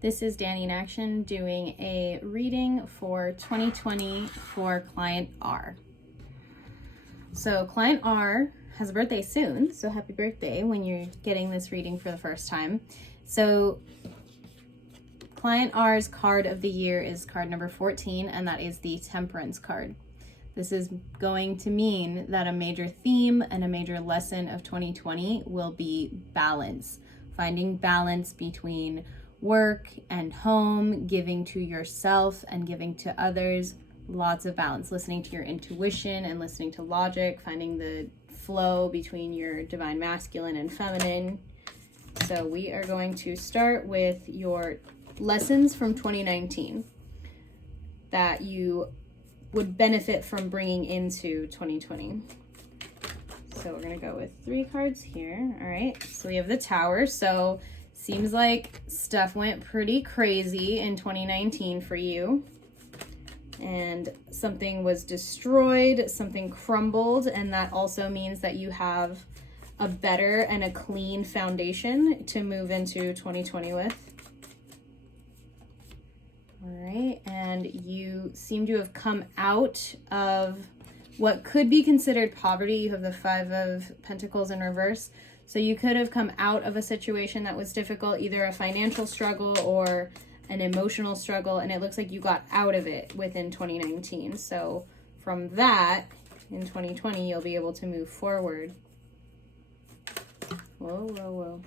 This is Danny in action doing a reading for 2020 for client R. So client R has a birthday soon, so happy birthday when you're getting this reading for the first time. So client R's card of the year is card number 14, and that is the Temperance card. This is going to mean that a major theme and a major lesson of 2020 will be balance. Finding balance between work and home, giving to yourself and giving to others. Lots of balance, listening to your intuition and listening to logic, finding the flow between your divine masculine and feminine. So we are going to start with your lessons from 2019 that you would benefit from bringing into 2020. So we're gonna go with 3 cards here. All right, so we have the Tower. So seems like stuff went pretty crazy in 2019 for you. And something was destroyed, something crumbled, and that also means that you have a better and a clean foundation to move into 2020 with. All right, and you seem to have come out of what could be considered poverty. You have the 5 of Pentacles in reverse. So you could have come out of a situation that was difficult, either a financial struggle or an emotional struggle, and it looks like you got out of it within 2019. So from that, in 2020, you'll be able to move forward. Whoa, whoa, whoa.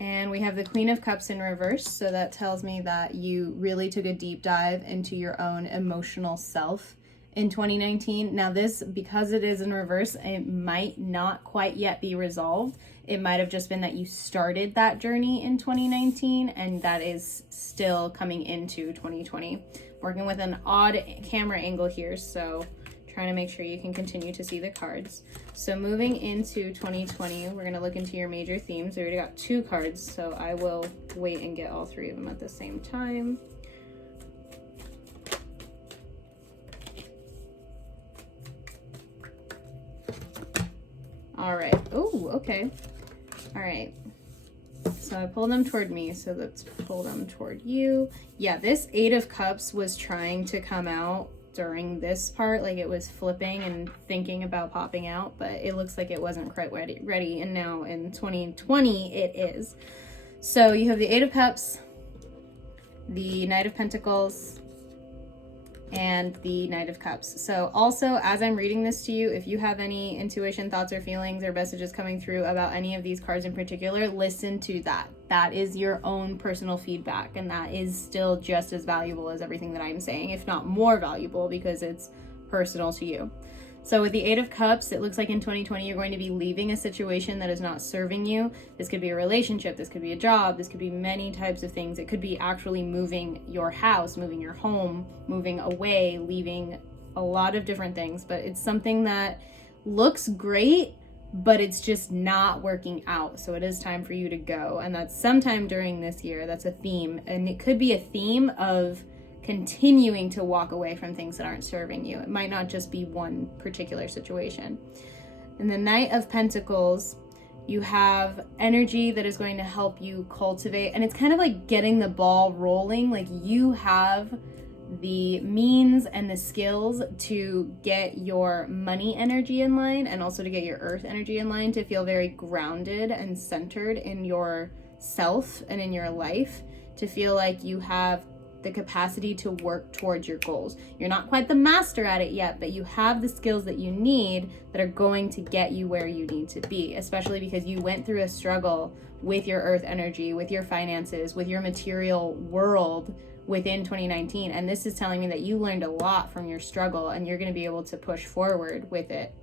And we have the Queen of Cups in reverse, so that tells me that you really took a deep dive into your own emotional self in 2019. Now this, because it is in reverse, it might not quite yet be resolved. It might have just been that you started that journey in 2019 and that is still coming into 2020. Working with an odd camera angle here, so trying to make sure you can continue to see the cards. So moving into 2020, we're going to look into your major themes. We already got 2 cards, so I will wait and get all 3 of them at the same time. All right. Oh, okay. All right. So I pulled them toward me, so let's pull them toward you. Yeah, this 8 of Cups was trying to come out during this part, like it was flipping and thinking about popping out, but it looks like it wasn't quite ready, and now in 2020 it is. So you have the 8 of Cups, the Knight of Pentacles, and the Knight of Cups. So also, as I'm reading this to you, if you have any intuition, thoughts, or feelings or messages coming through about any of these cards in particular, listen to that. That is your own personal feedback, and that is still just as valuable as everything that I'm saying, if not more valuable, because it's personal to you. So with the 8 of Cups, it looks like in 2020 you're going to be leaving a situation that is not serving you. This could be a relationship, this could be a job, this could be many types of things. It could be actually moving your house, moving your home, moving away, leaving a lot of different things. But it's something that looks great, but it's just not working out. So it is time for you to go. And that's sometime during this year. That's a theme. And it could be a theme of continuing to walk away from things that aren't serving you. It might not just be one particular situation. And the Knight of Pentacles, you have energy that is going to help you cultivate, and it's kind of like getting the ball rolling. Like you have the means and the skills to get your money energy in line, and also to get your earth energy in line, to feel very grounded and centered in your self and in your life, to feel like you have the capacity to work towards your goals. You're not quite the master at it yet, but you have the skills that you need that are going to get you where you need to be, especially because you went through a struggle with your earth energy, with your finances, with your material world within 2019. And this is telling me that you learned a lot from your struggle, and you're going to be able to push forward with it.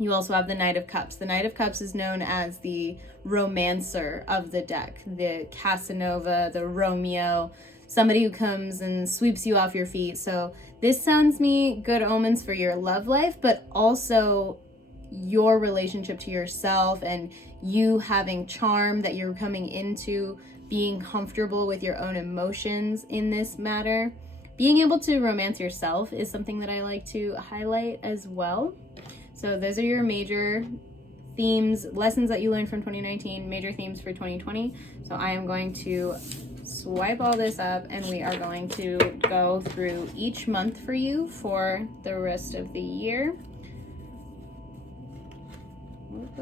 You also have the Knight of Cups. The Knight of Cups is known as the romancer of the deck, the Casanova, the Romeo, somebody who comes and sweeps you off your feet. So this sounds me good omens for your love life, but also your relationship to yourself and you having charm that you're coming into, being comfortable with your own emotions in this matter. Being able to romance yourself is something that I like to highlight as well. So those are your major themes, lessons that you learned from 2019, major themes for 2020. So I am going to swipe all this up and we are going to go through each month for you for the rest of the year. Just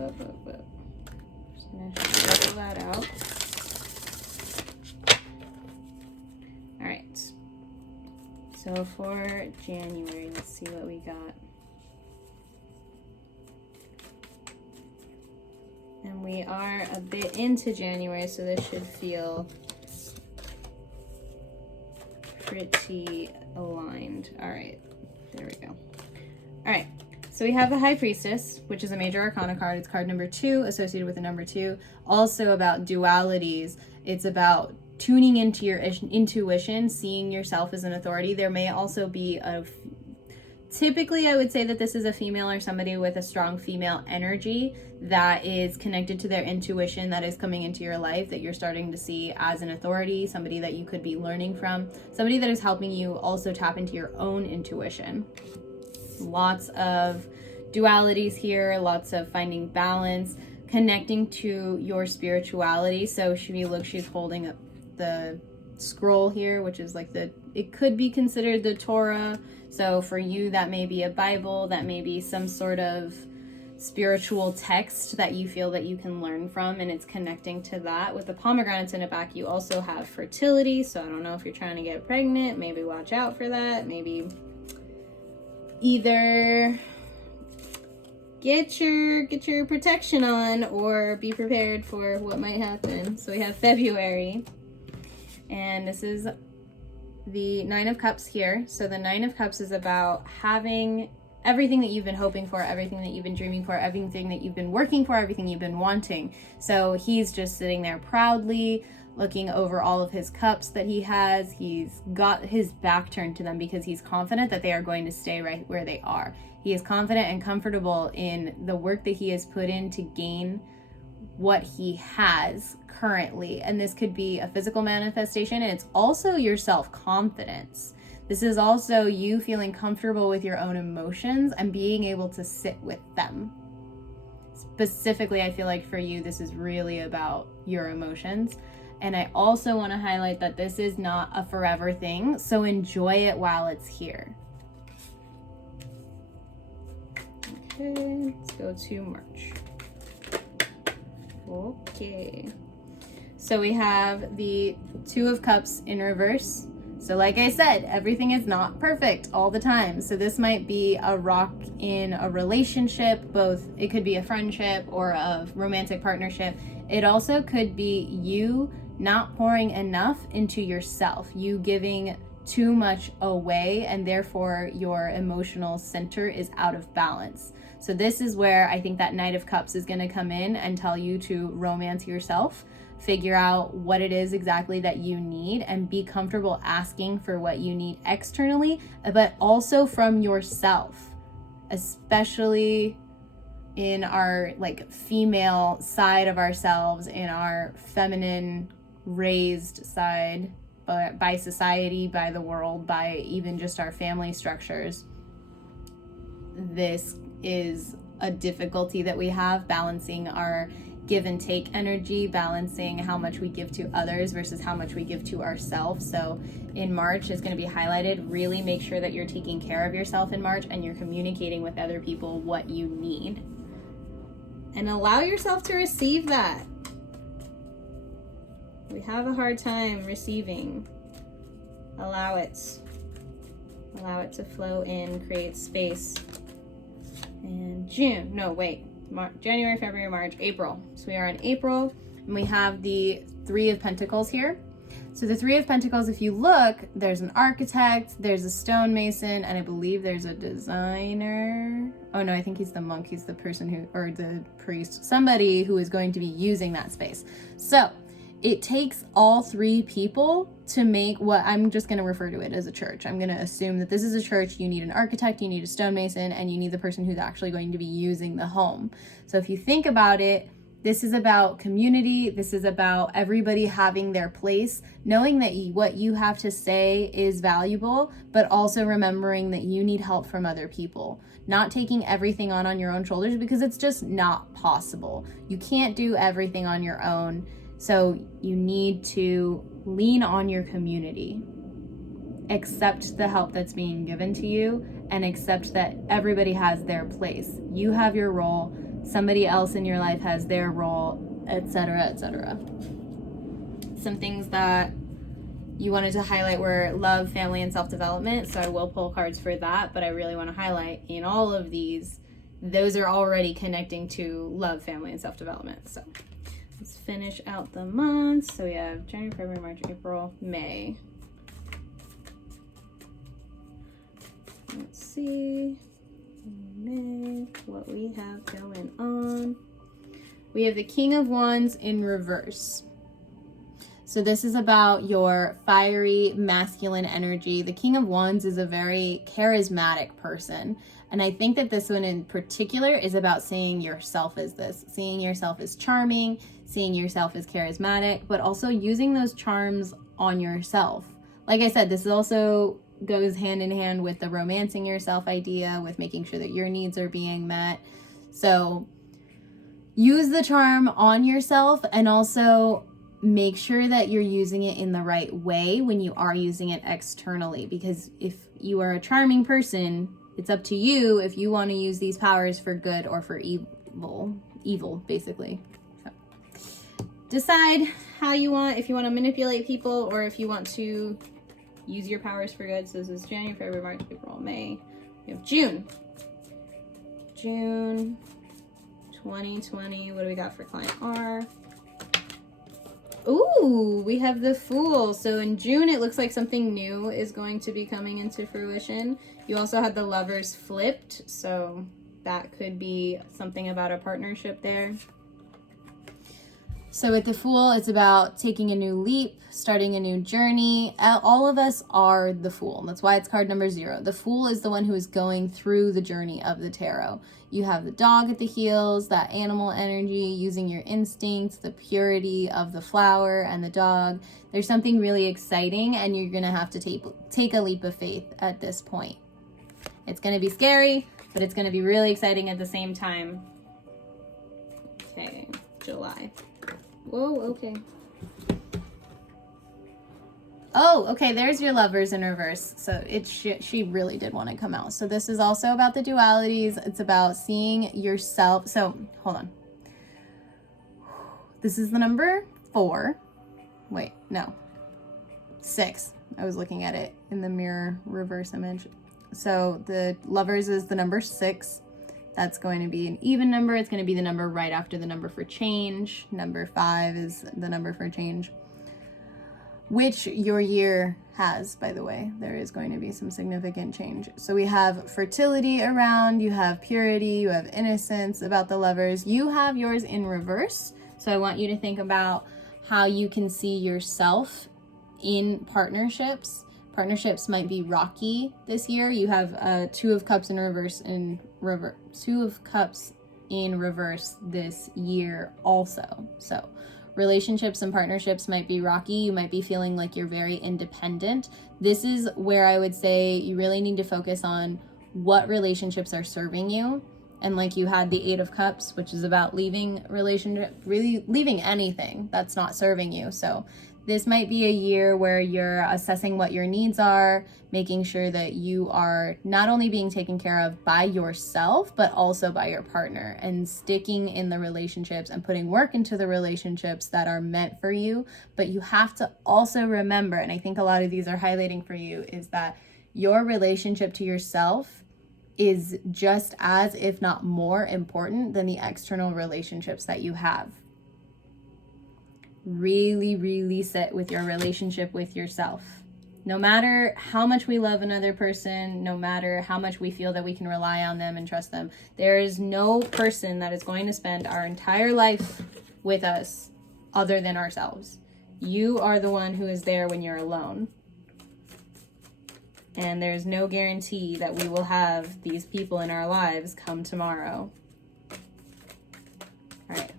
gonna shuffle that out. All right. So for January, let's see what we got. And we are a bit into January, so this should feel pretty aligned. All right, there we go. All right, so we have the High Priestess, which is a major arcana card. It's card number 2, associated with the number 2. Also about dualities. It's about tuning into your intuition, seeing yourself as an authority. There may also be typically I would say that this is a female or somebody with a strong female energy that is connected to their intuition, that is coming into your life, that you're starting to see as an authority, somebody that you could be learning from, somebody that is helping you also tap into your own intuition. Lots of dualities here, lots of finding balance, connecting to your spirituality. So if you look, she's holding up the scroll here, which is like it could be considered the Torah. So for you, that may be a Bible, that may be some sort of spiritual text that you feel that you can learn from, and it's connecting to that. With the pomegranates in the back, you also have fertility. So I don't know if you're trying to get pregnant, maybe watch out for that. Maybe either get your protection on or be prepared for what might happen. So we have February, and this is the 9 of Cups here. So the 9 of Cups is about having everything that you've been hoping for, everything that you've been dreaming for, everything that you've been working for, everything you've been wanting. So he's just sitting there proudly looking over all of his cups that he has. He's got his back turned to them because he's confident that they are going to stay right where they are. He is confident and comfortable in the work that he has put in to gain what he has currently. And this could be a physical manifestation, and it's also your self-confidence. This is also you feeling comfortable with your own emotions and being able to sit with them. Specifically, I feel like for you, this is really about your emotions. And I also want to highlight that this is not a forever thing, so enjoy it while it's here. Okay, let's go to March. Okay, so we have the 2 of Cups in reverse. So like I said, everything is not perfect all the time. So this might be a rock in a relationship, both it could be a friendship or a romantic partnership. It also could be you not pouring enough into yourself, you giving too much away, and therefore your emotional center is out of balance. So this is where I think that Knight of Cups is going to come in and tell you to romance yourself, figure out what it is exactly that you need, and be comfortable asking for what you need externally, but also from yourself, especially in our like female side of ourselves, in our feminine raised side, by society, by the world, by even just our family structures. This is a difficulty that we have, balancing our give and take energy, balancing how much we give to others versus how much we give to ourselves. So in March is going to be highlighted. Really make sure that you're taking care of yourself in March and you're communicating with other people what you need. And allow yourself to receive that. We have a hard time receiving. Allow it. Allow it to flow in, create space. And January, February, March, April. So we are in April, and we have the 3 of Pentacles here. So the 3 of Pentacles, if you look, there's an architect, there's a stonemason, and I believe there's a designer. Oh no, I think he's the monk. He's the person who, or the priest, somebody who is going to be using that space. So it takes all 3 people to make what I'm just going to refer to it as a church. I'm going to assume that this is a church. You need an architect, you need a stonemason, and you need the person who's actually going to be using the home. So if you think about it, this is about community. This is about everybody having their place, knowing that what you have to say is valuable, but also remembering that you need help from other people. not taking everything on your own shoulders, because it's just not possible. You can't do everything on your own. So you need to lean on your community. Accept the help that's being given to you, and accept that everybody has their place. You have your role, somebody else in your life has their role, etc., etc. Some things that you wanted to highlight were love, family, and self-development. So I will pull cards for that, but I really want to highlight in all of these, those are already connecting to love, family, and self-development. So let's finish out the months. So we have January, February, March, April, May. Let's see, May, what we have going on. We have the King of Wands in reverse. So this is about your fiery masculine energy. The King of Wands is a very charismatic person. And I think that this one in particular is about seeing yourself as this, seeing yourself as charming, seeing yourself as charismatic, but also using those charms on yourself. Like I said, this also goes hand in hand with the romancing yourself idea, with making sure that your needs are being met. So use the charm on yourself, and also make sure that you're using it in the right way when you are using it externally, because if you are a charming person, it's up to you if you want to use these powers for good or for evil basically. So decide how you want, if you want to manipulate people or if you want to use your powers for good. So this is January, February, March, April, May. We have June 2020. What do we got for client R? Ooh, we have the Fool. So in June, it looks like something new is going to be coming into fruition. You also had the Lovers flipped, so that could be something about a partnership there. So with the Fool, it's about taking a new leap, starting a new journey. All of us are the Fool. That's why it's card number 0. The Fool is the one who is going through the journey of the tarot. You have the dog at the heels, that animal energy, using your instincts, the purity of the flower and the dog. There's something really exciting, and you're going to have to take a leap of faith at this point. It's going to be scary, but it's going to be really exciting at the same time. Okay, July. Whoa, okay. Oh, okay, there's your Lovers in reverse. So she really did want to come out. So this is also about the dualities. It's about seeing yourself. So hold on. This is the number 4. Wait, no. 6. I was looking at it in the mirror reverse image. So the Lovers is the number 6. That's going to be an even number. It's going to be the number right after the number for change. Number 5 is the number for change, which your year has, by the way. There is going to be some significant change. So we have fertility around, you have purity, you have innocence about the Lovers. You have yours in reverse. So I want you to think about how you can see yourself in partnerships. Partnerships might be rocky this year. You have 2 of Cups in reverse, 2 of Cups in reverse this year also. So relationships and partnerships might be rocky. You might be feeling like you're very independent. This is where I would say you really need to focus on what relationships are serving you. And like you had the 8 of Cups, which is about leaving relationship, really leaving anything that's not serving you. So this might be a year where you're assessing what your needs are, making sure that you are not only being taken care of by yourself, but also by your partner, and sticking in the relationships and putting work into the relationships that are meant for you. But you have to also remember, and I think a lot of these are highlighting for you, is that your relationship to yourself is just as, if not more important than the external relationships that you have. Really, really sit with your relationship with yourself. No matter how much we love another person, no matter how much we feel that we can rely on them and trust them, there is no person that is going to spend our entire life with us other than ourselves. You are the one who is there when you're alone. And there's no guarantee that we will have these people in our lives come tomorrow. All right.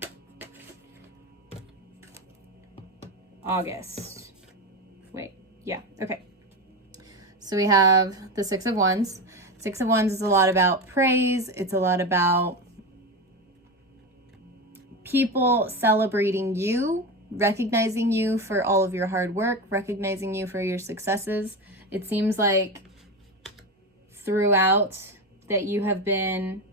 August. Wait, yeah, okay. So we have the 6 of Wands. Six of Wands is a lot about praise. It's a lot about people celebrating you, recognizing you for all of your hard work, recognizing you for your successes. It seems like throughout that you have been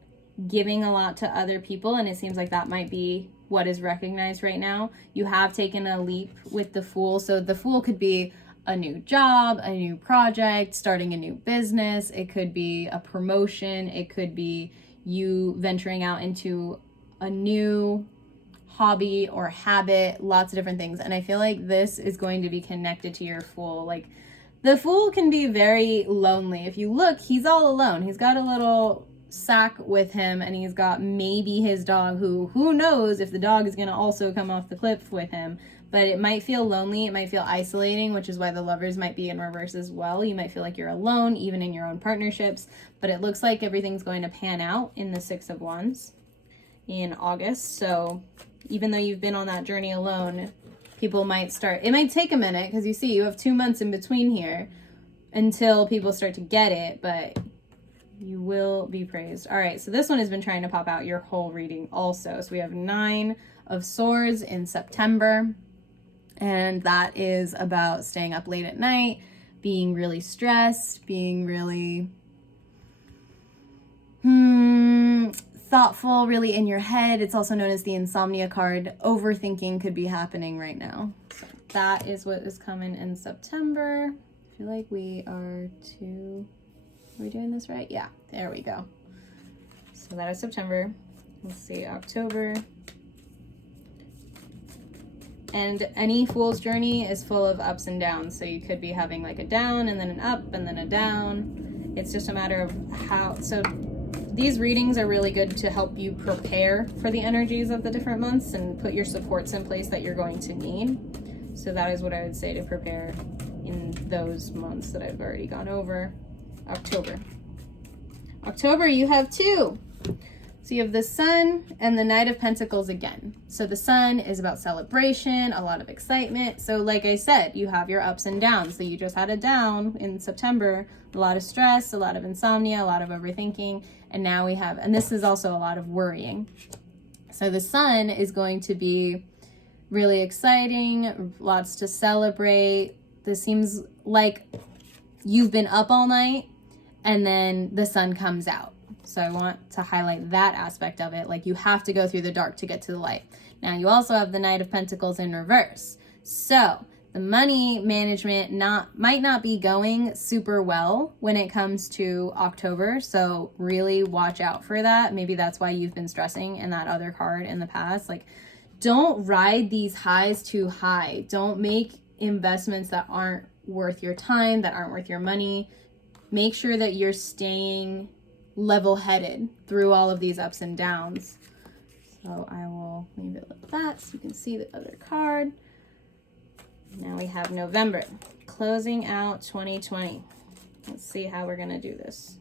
giving a lot to other people, and it seems like that might be what is recognized right now. You have taken a leap with the Fool. So the Fool could be a new job, a new project, starting a new business. It could be a promotion. It could be you venturing out into a new hobby or habit, lots of different things. And I feel like this is going to be connected to your Fool. Like, the Fool can be very lonely. If you look, he's all alone. He's got a little sack with him, and he's got maybe his dog, who knows if the dog is going to also come off the cliff with him. But it might feel lonely. It might feel isolating, which is why the Lovers might be in reverse as well. You might feel like you're alone, even in your own partnerships. But it looks like everything's going to pan out in the Six of Wands in August. So even though you've been on that journey alone, people might start, it might take a minute, because you see you have 2 months in between here until people start to get it, but you will be praised. All right, so this one has been trying to pop out your whole reading also. So we have 9 of Swords in September, and that is about staying up late at night, being really stressed, being really thoughtful, really in your head. It's also known as the insomnia card. Overthinking could be happening right now. So that is what is coming in September. I feel like we are we doing this right? Yeah, there we go. So that is September. Let's see, October. And any Fool's journey is full of ups and downs. So you could be having like a down and then an up and then a down. It's just a matter of how. So these readings are really good to help you prepare for the energies of the different months and put your supports in place that you're going to need. So that is what I would say to prepare in those months that I've already gone over. October, you have 2. So you have the Sun and the Knight of Pentacles again. So the Sun is about celebration, a lot of excitement. So like I said, you have your ups and downs. So you just had a down in September, a lot of stress, a lot of insomnia, a lot of overthinking. And now we have, and this is also a lot of worrying. So the Sun is going to be really exciting, lots to celebrate. This seems like you've been up all night and then the sun comes out. So I want to highlight that aspect of it. Like, you have to go through the dark to get to the light. Now you also have the Knight of Pentacles in reverse. So the money management might not be going super well when it comes to October. So really watch out for that. Maybe that's why you've been stressing in that other card in the past. Like, don't ride these highs too high. Don't make investments that aren't worth your time, that aren't worth your money. Make sure that you're staying level-headed through all of these ups and downs. So I will leave it like that so you can see the other card. Now we have November, closing out 2020. Let's see how we're going to do this.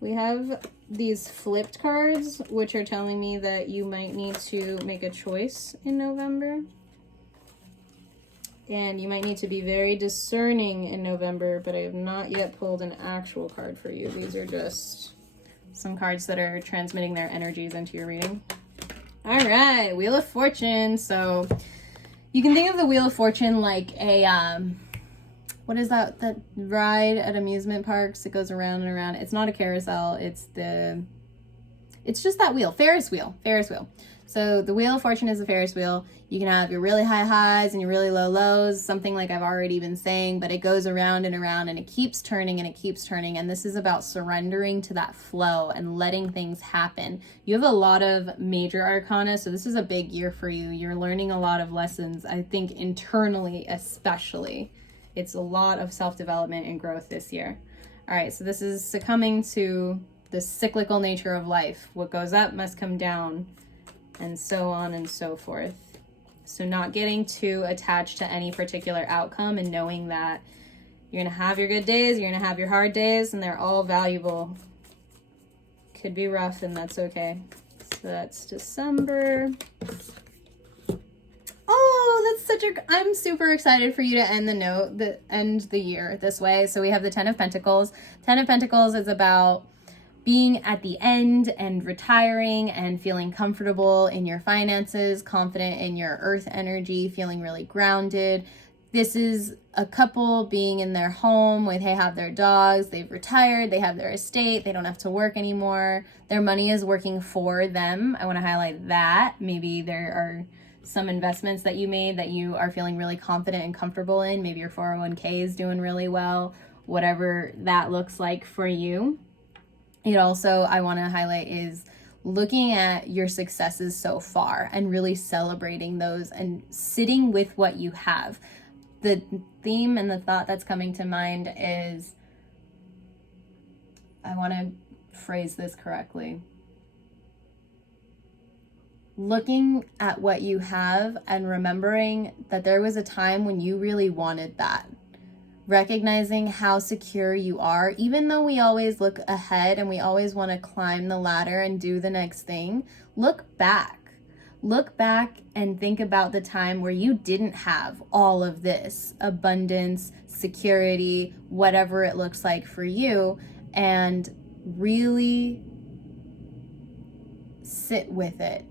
We have these flipped cards, which are telling me that you might need to make a choice in November. And you might need to be very discerning in November, but I have not yet pulled an actual card for you. These are just some cards that are transmitting their energies into your reading. All right, Wheel of Fortune. So you can think of the Wheel of Fortune like a, what is that ride at amusement parks? It goes around and around. It's not a carousel. It's just that wheel, Ferris wheel. So the Wheel of Fortune is a Ferris wheel. You can have your really high highs and your really low lows, something like I've already been saying, but it goes around and around and it keeps turning and it keeps turning. And this is about surrendering to that flow and letting things happen. You have a lot of major arcana, so this is a big year for you. You're learning a lot of lessons, I think internally especially. It's a lot of self-development and growth this year. All right, so this is succumbing to the cyclical nature of life. What goes up must come down, and so on and so forth. So not getting too attached to any particular outcome and knowing that you're going to have your good days, you're going to have your hard days, and they're all valuable. Could be rough, and that's okay. So that's December. Oh, that's such a, I'm super excited for you to end the year this way. So we have the Ten of Pentacles. Ten of Pentacles is about being at the end and retiring and feeling comfortable in your finances, confident in your earth energy, feeling really grounded. This is a couple being in their home with, they have their dogs, they've retired, they have their estate, they don't have to work anymore. Their money is working for them. I want to highlight that. Maybe there are some investments that you made that you are feeling really confident and comfortable in. Maybe your 401k is doing really well, whatever that looks like for you. It also, I want to highlight, is looking at your successes so far and really celebrating those and sitting with what you have. The theme and the thought that's coming to mind is, I want to phrase this correctly. Looking at what you have and remembering that there was a time when you really wanted that. Recognizing how secure you are, even though we always look ahead and we always want to climb the ladder and do the next thing, look back. Look back and think about the time where you didn't have all of this abundance, security, whatever it looks like for you, and really sit with it,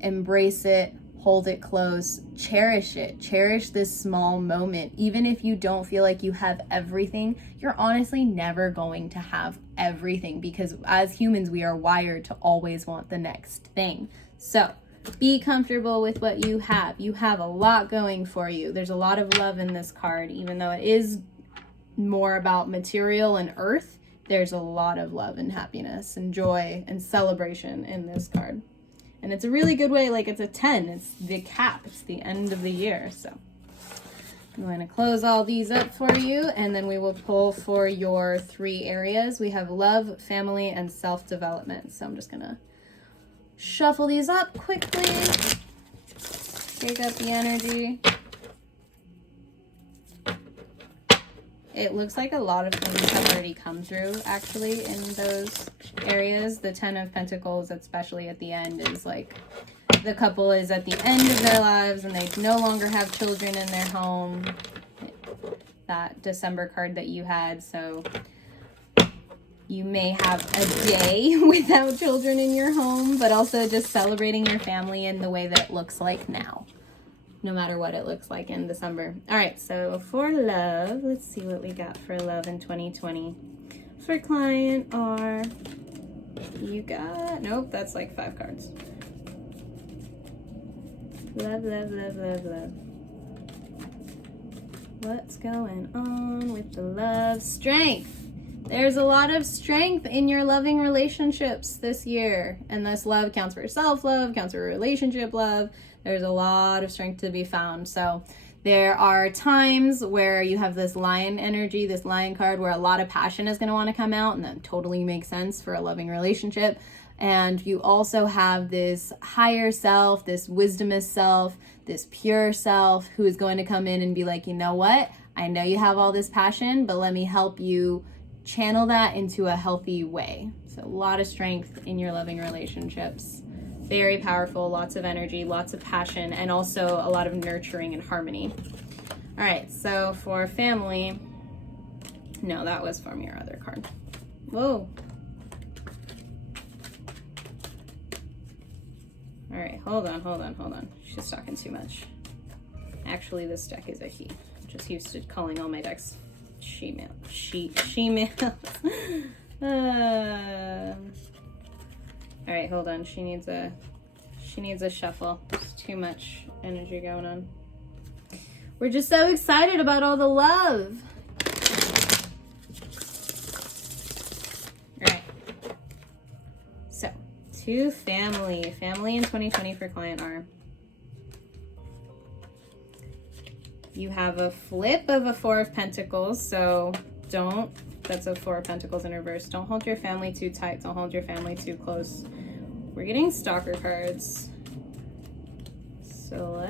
embrace it, hold it close, cherish it, cherish this small moment. Even if you don't feel like you have everything, you're honestly never going to have everything, because as humans, we are wired to always want the next thing. So be comfortable with what you have. You have a lot going for you. There's a lot of love in this card, even though it is more about material and earth. There's a lot of love and happiness and joy and celebration in this card. And it's a really good way, like it's a 10, it's the cap, it's the end of the year. So I'm going to close all these up for you, and then we will pull for your 3 areas. We have love, family, and self-development. So I'm just going to shuffle these up quickly, take up the energy. It looks like a lot of things have already come through, actually, in those areas. The 10 of Pentacles, especially at the end, is like the couple is at the end of their lives and they no longer have children in their home. That December card that you had. So you may have a day without children in your home, but also just celebrating your family in the way that it looks like now, no matter what it looks like in December. All right, so for love, let's see what we got for love in 2020. For client R, you got, nope, that's like 5 cards. Love, love, love, love, love. What's going on with the love? Strength. There's a lot of strength in your loving relationships this year. And this love counts for self-love, counts for relationship love. There's a lot of strength to be found. So there are times where you have this lion energy, this lion card, where a lot of passion is going to want to come out, and that totally makes sense for a loving relationship. And you also have this higher self, this wisdomous self, this pure self who is going to come in and be like, you know what? I know you have all this passion, but let me help you channel that into a healthy way. So a lot of strength in your loving relationships. Very powerful, lots of energy, lots of passion, and also a lot of nurturing and harmony. All right, so for family, no, that was from your other card. Whoa. All right, hold on. She's talking too much. Actually, this deck is a he. Just used to calling all my decks she-male. All right, hold on. She needs a shuffle. There's too much energy going on. We're just so excited about all the love. All right. So, to family. Family in 2020 for client R. You have a flip of a 4 of Pentacles, so that's a 4 of Pentacles in reverse. Don't hold your family too tight. Don't hold your family too close. We're getting stalker cards. So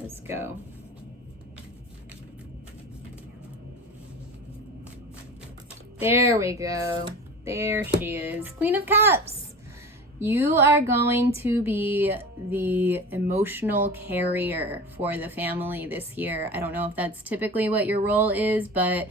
let's go. There we go. There she is. Queen of Cups. You are going to be the emotional carrier for the family this year. I don't know if that's typically what your role is, but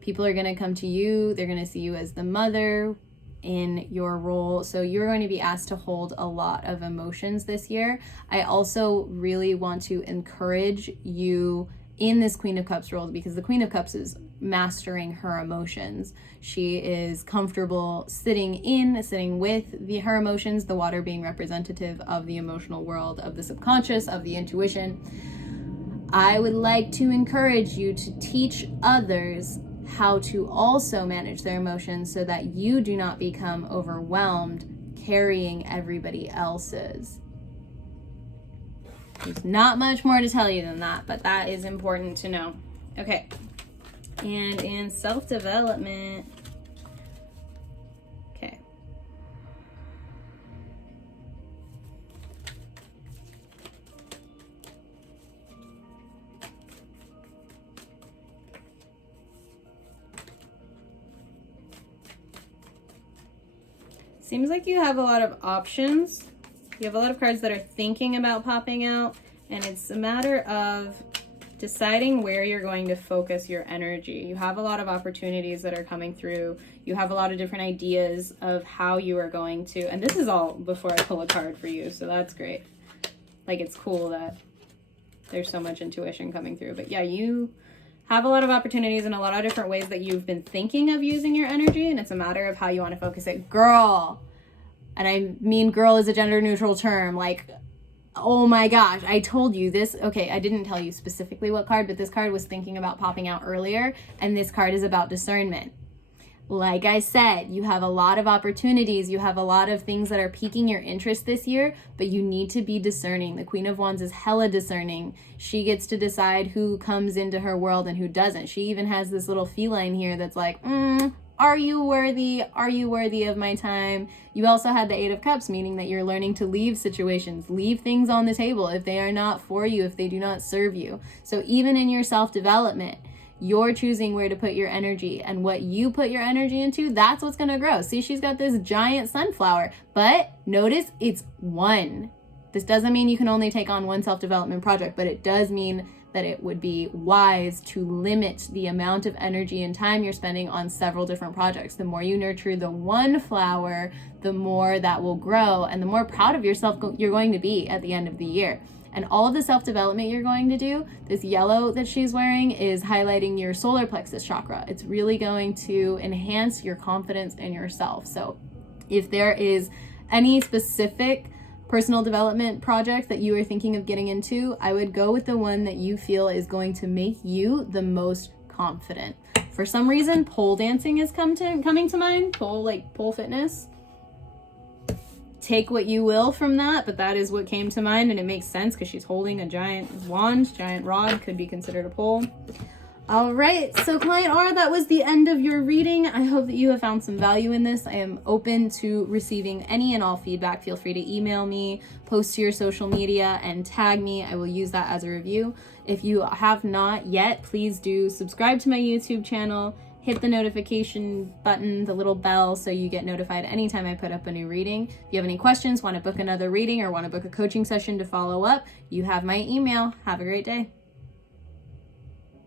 people are going to come to you. They're going to see you as the mother in your role. So you're going to be asked to hold a lot of emotions this year. I also really want to encourage you in this Queen of Cups role, because the Queen of Cups is mastering her emotions. She is comfortable sitting with her emotions, the water being representative of the emotional world, of the subconscious, of the intuition. I would like to encourage you to teach others how to also manage their emotions so that you do not become overwhelmed carrying everybody else's. There's not much more to tell you than that, but that is important to know. Okay. And in self-development, okay. Seems like you have a lot of options. You have a lot of cards that are thinking about popping out, and it's a matter of deciding where you're going to focus your energy. You have a lot of opportunities that are coming through. You have a lot of different ideas of how you are going to, and this is all before I pull a card for you, so that's great. Like, it's cool that there's so much intuition coming through. But yeah, you have a lot of opportunities in a lot of different ways that you've been thinking of using your energy, and it's a matter of how you want to focus it. Girl! And I mean girl is a gender neutral term. Like, oh my gosh, I told you this. Okay, I didn't tell you specifically what card, but this card was thinking about popping out earlier, and this card is about discernment. Like I said, you have a lot of opportunities. You have a lot of things that are piquing your interest this year, but you need to be discerning. The Queen of Wands is hella discerning. She gets to decide who comes into her world and who doesn't. She even has this little feline here that's like, are you worthy? Are you worthy of my time? You also had the Eight of Cups, meaning that you're learning to leave situations, leave things on the table if they are not for you, if they do not serve you. So even in your self-development, you're choosing where to put your energy, and what you put your energy into, that's what's gonna grow. See, she's got this giant sunflower, but notice it's one. This doesn't mean you can only take on one self-development project, but it does mean that it would be wise to limit the amount of energy and time you're spending on several different projects. The more you nurture the one flower, the more that will grow, and the more proud of yourself you're going to be at the end of the year. And all of the self-development you're going to do, this yellow that she's wearing is highlighting your solar plexus chakra. It's really going to enhance your confidence in yourself. So if there is any specific personal development project that you are thinking of getting into, I would go with the one that you feel is going to make you the most confident. For some reason, pole dancing is coming to mind. Pole fitness. Take what you will from that, but that is what came to mind, and it makes sense because she's holding a giant wand, giant rod, could be considered a pole. All right, so Client Aura, that was the end of your reading. I hope that you have found some value in this. I am open to receiving any and all feedback. Feel free to email me, post to your social media, and tag me. I will use that as a review. If you have not yet, please do subscribe to my YouTube channel. Hit the notification button, the little bell, so you get notified anytime I put up a new reading. If you have any questions, want to book another reading, or want to book a coaching session to follow up, you have my email. Have a great day.